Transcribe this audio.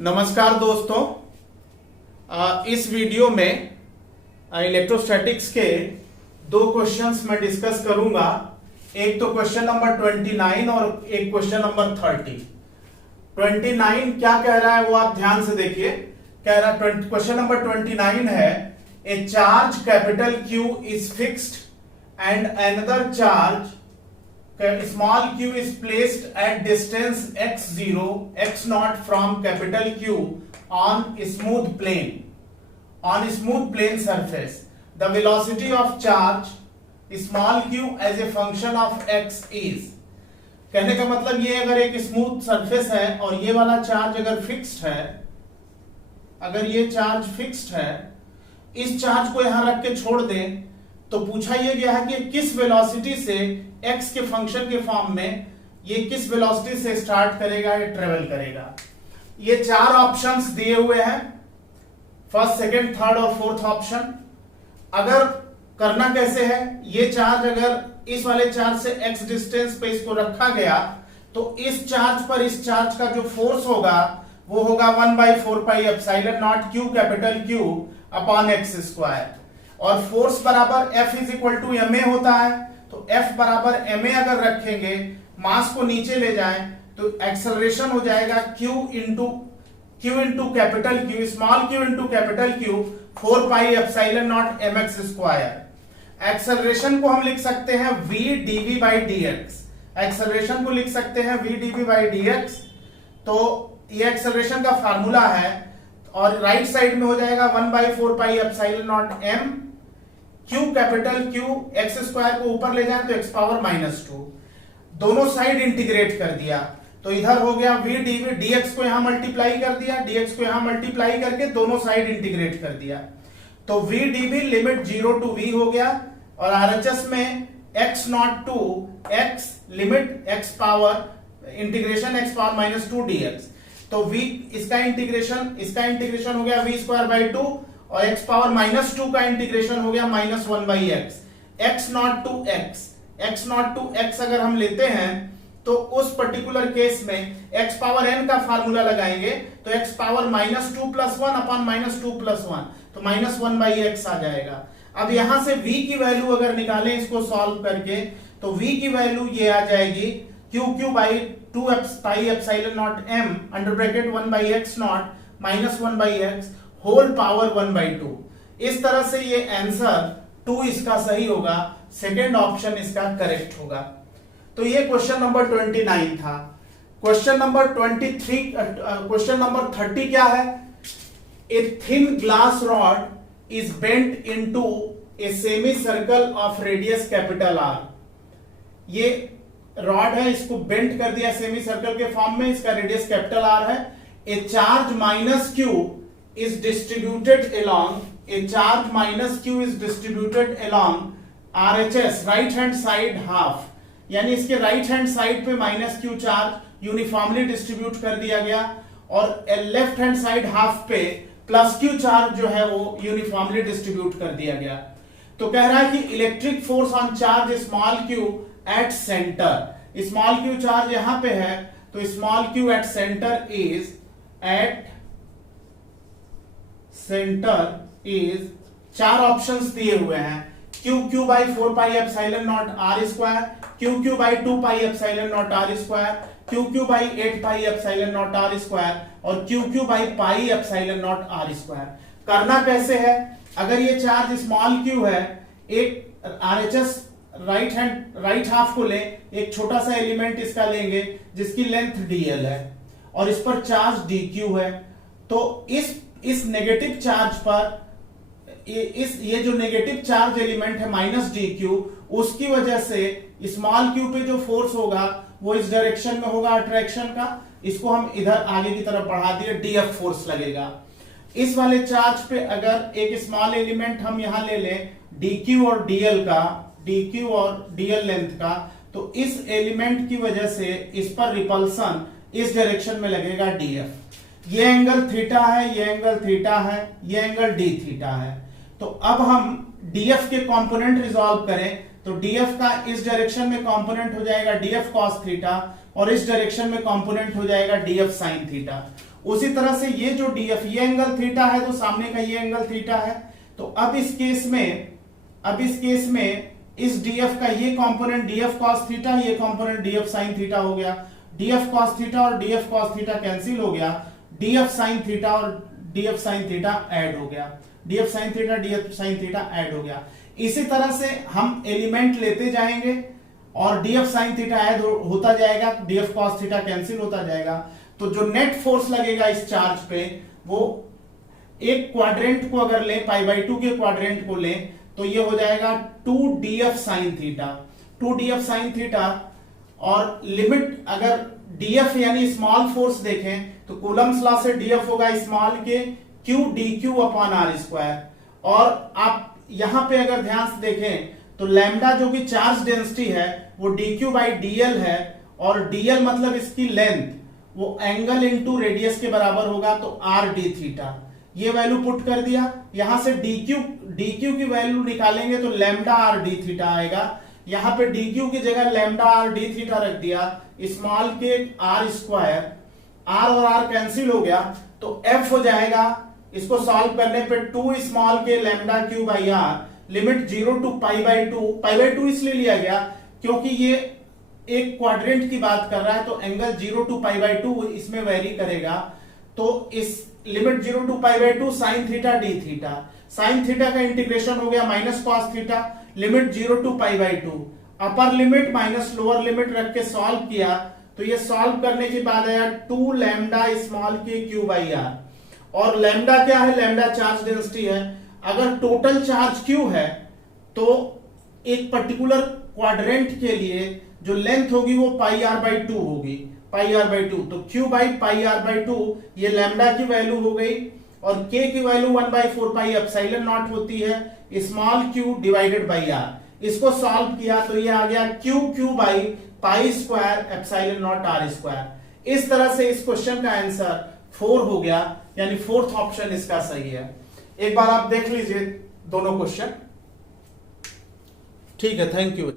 नमस्कार दोस्तों, इस वीडियो में इलेक्ट्रोस्टैटिक्स के दो क्वेश्चंस मैं डिस्कस करूंगा। एक तो क्वेश्चन नंबर 29 और एक क्वेश्चन नंबर 30। 29 क्या कह रहा है वो आप ध्यान से देखिए। कह रहा है क्वेश्चन नंबर 29 है, ए charge capital Q is fixed and another charge small q is placed at distance x0 x0 from capital Q on smooth plane surface. The velocity of charge small q as a function of x is. कहने का मतलब ये, अगर एक smooth surface है और ये वाला चार्ज अगर फिक्स्ड है, अगर ये चार्ज फिक्स्ड है, इस चार्ज को यहां रख के छोड़ दें तो पूछा यह गया है कि किस वेलोसिटी से x के फंक्शन के फॉर्म में ये किस वेलोसिटी से स्टार्ट करेगा या ट्रेवल करेगा। ये चार ऑप्शंस दिए हुए हैं, फर्स्ट, सेकंड, थर्ड और फोर्थ ऑप्शन। अगर करना कैसे है, ये चार्ज अगर इस वाले चार्ज से x डिस्टेंस पे इसको रखा गया तो इस चार्ज पर इस चार्ज का जो फोर्स होगा वो होगा 1/4 pi epsilon not Q capital Q upon x square, और फोर्स बराबर F is equal to ma होता है। तो F बराबर ma अगर रखेंगे, मास को नीचे ले जाएं तो एक्सेलरेशन हो जाएगा Q into capital Q, small q into capital Q 4 pi epsilon not mx square. Acceleration को हम लिख सकते हैं v dv by dx, acceleration को लिख सकते हैं v dv बाई dx। तो ये एक्सेलरेशन का फार्मूला है और राइट साइड में हो जाएगा 1/4 pi epsilon not m Q capital Q x square को ऊपर ले जाए तो x पावर -2, दोनों साइड इंटीग्रेट कर दिया तो इधर हो गया v dv, dx को यहां मल्टीप्लाई कर दिया, dx को यहां मल्टीप्लाई करके दोनों साइड इंटीग्रेट कर दिया तो v dv limit 0 to v हो गया, और RHS में x not to x limit x power integration x power -2 dx। तो v इसका इंटीग्रेशन हो गया v स्क्वायर बाई 2 और x पावर -2 का इंटीग्रेशन हो गया -1/x। x not to x अगर हम लेते हैं तो उस पर्टिकुलर केस में x पावर n का फार्मूला लगाएंगे तो x पावर -2 + 1 अपॉन -2 + 1 तो -1/x आ जाएगा। अब यहां से v की वैल्यू अगर निकालें इसको सॉल्व करके तो v की वैल्यू ये आ जाएगी q by 2 pi epsilon not m under bracket 1/x not -1/x whole power 1/2। इस तरह से ये आंसर 2 इसका सही होगा, सेकेंड ऑप्शन इसका करेक्ट होगा। तो ये क्वेश्चन नंबर 29 था। क्वेश्चन नंबर 30 क्या है, a thin glass rod is bent into a semi circle of radius capital R। ये रॉड है, इसको बेंट कर दिया सेमी सर्कल के फॉर्म में, इसका रेडियस कैपिटल R है। ए charge -q is distributed along RHS right hand side half, यानी इसके राइट हैंड साइड पे -q चार्ज यूनिफॉर्मली डिस्ट्रीब्यूट कर दिया गया और लेफ्ट हैंड साइड हाफ पे +q चार्ज जो है वो यूनिफॉर्मली डिस्ट्रीब्यूट कर दिया गया। तो कह रहा है कि electric force on charge small q at centre, small q charge यहां पे है तो small q at centre is चार ऑप्शंस दिए हुए हैं, q by 4 pi epsilon not r square, q by 2 pi epsilon not r square, q by 8 pi epsilon not r square और q by pi epsilon not r square. करना कैसे है, अगर ये चार्ज स्मॉल q है, एक RHS right half को ले, एक छोटा सा एलिमेंट इसका लेंगे जिसकी लेंथ dl है और इस पर चार्ज dq है, तो इस नेगेटिव चार्ज पर ये जो नेगेटिव चार्ज एलिमेंट है -dq, उसकी वजह से स्मॉल q पे जो फोर्स होगा वो इस डायरेक्शन में होगा अट्रैक्शन का, इसको हम इधर आगे की तरफ बढ़ा दिए, df फोर्स लगेगा। इस वाले चार्ज पे अगर एक स्मॉल एलिमेंट हम यहां ले लें dq और dl लेंथ का, तो इस एलिमेंट की वजह से इस पर रिपल्सन इस डायरेक्शन में लगेगा df। ये एंगल थीटा है, ये एंगल थीटा है, ये एंगल d थीटा है। तो अब हम df के कंपोनेंट रिजॉल्व करें तो df का इस डायरेक्शन में कंपोनेंट हो जाएगा df cos थीटा और इस डायरेक्शन में कंपोनेंट हो जाएगा df sin थीटा। उसी तरह से ये जो डीएफ, ये एंगल थीटा है तो सामने का ये एंगल थीटा है। तो अब इस केस में इस डीएफ का ये कंपोनेंट डीएफ कॉस थीटा, ये कंपोनेंट डीएफ साइन थीटा हो गया। डीएफ कॉस थीटा और डीएफ कॉस थीटा कैंसिल हो गया, डीएफ साइन थीटा और डीएफ साइन थीटा ऐड हो गया, DF sine theta DF sine theta add हो गया। इसी तरह से हम एलिमेंट लेते जाएंगे और डीएफ साइन थीटा ऐड होता जाएगा, डीएफ कॉस थीटा कैंसिल होता जाएगा। तो जो नेट फोर्स लगेगा इस चार्ज पे, वो एक क्वाड्रेंट को अगर लें, π/2 के क्वाड्रेंट को लें, तो ये हो जाएगा 2df sine theta, 2df sine theta. और लिमिट अगर df यानी स्मॉल फोर्स देखें तो कूलम्स लॉ से df होगा स्मॉल के q dq upon r square. और आप यहां पे अगर ध्यान से देखें तो लैम्डा जो कि चार्ज डेंसिटी है वो dq बाई dl है, और dl मतलब इसकी लेंथ, वो एंगल इंटू रेडियस के बराबर होगा, तो r d थीटा। ये वैल्यू पुट कर दिया, यहां से dq की वैल्यू निकालेंगे तो लैम्डा r d थीटा आएगा। यहां पे dq की जगह लैम्डा r d थीटा रख दिया, स्मॉल के r स्क्वायर, r और r कैंसिल हो गया तो f हो जाएगा, इसको सॉल्व करने पे 2 स्मॉल के lambda q by r, limit 0 to π/2 इसलिए लिया गया क्योंकि ये एक क्वाड्रेंट की बात कर रहा है, तो एंगल 0 टू π/2 इसमें वेरी करेगा। तो इस limit 0 to π/2 sine theta d theta, sine theta का इंटीग्रेशन हो गया minus cos theta, limit 0 to π/2, upper limit minus lower limit रख के सॉल्व किया, तो ये सॉल्व करने के बाद आया 2 लैम्डा स्मॉल के क्यू बाई आर। और लैम्डा क्या है? लैम्डा चार्ज डेंसिटी है। अगर टोटल चार्ज क्यू है तो एक पर्टिकुलर क्वाड्रेंट के लिए जो लेंथ होगी वो πr/2 होगी, πr/2। तो q बाई πr/2 ये लैम्डा की वैल्यू हो गई, और k की वैल्यू 1/4 पाई एप्सिलॉन नॉट होती है, small q divided by r। इसको सॉल्व किया तो ये आ गया q by pi square epsilon not r square. इस तरह से इस क्वेश्चन का आंसर 4 हो गया, यानी फोर्थ ऑप्शन इसका सही है। एक बार आप देख लीजिए दोनों क्वेश्चन। ठीक है, थैंक यू।